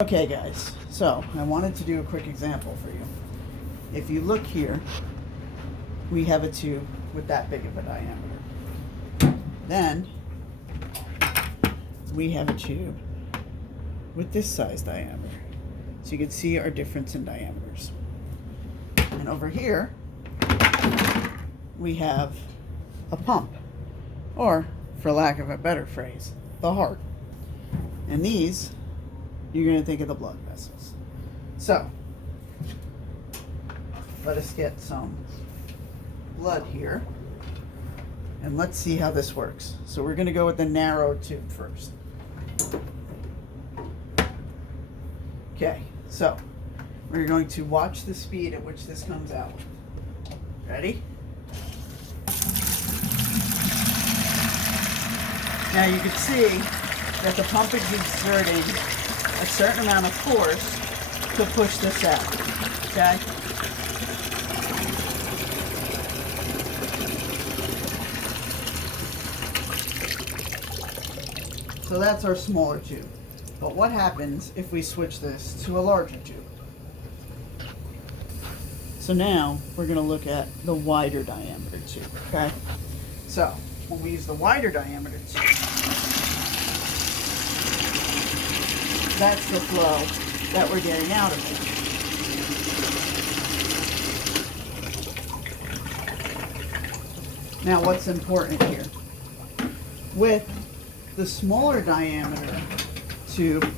Okay guys, so I wanted to do a quick example for you. If you look here, we have a tube with that big of a diameter. Then we have a tube with this size diameter. So you can see our difference in diameters. And over here, we have a pump, or for lack of a better phrase, the heart. And these, you're going to think of the blood vessels. So, let us get some blood here, and let's see how this works. So we're going to go with the narrow tube first. Okay, so we're going to watch the speed at which this comes out. Ready? Now you can see that the pump is exerting a certain amount of force to push this out, okay? So that's our smaller tube. But what happens if we switch this to a larger tube? So now we're going to look at the wider diameter tube, okay? So when we use the wider diameter tube, that's the flow that we're getting out of it. Now what's important here? With the smaller diameter tube,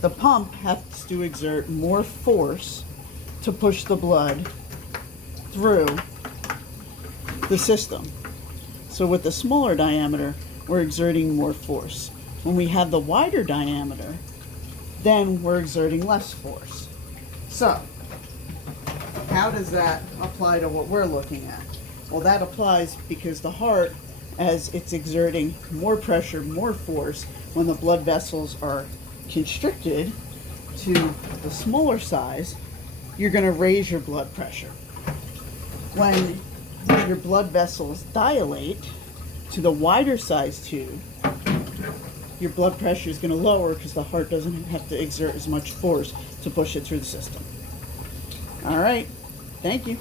the pump has to exert more force to push the blood through the system. So with the smaller diameter, we're exerting more force. When we have the wider diameter, then we're exerting less force. So, how does that apply to what we're looking at? Well, that applies because the heart, as it's exerting more pressure, more force, when the blood vessels are constricted to the smaller size, you're going to raise your blood pressure. When your blood vessels dilate to the wider size tube, your blood pressure is going to lower because the heart doesn't have to exert as much force to push it through the system. All right. Thank you.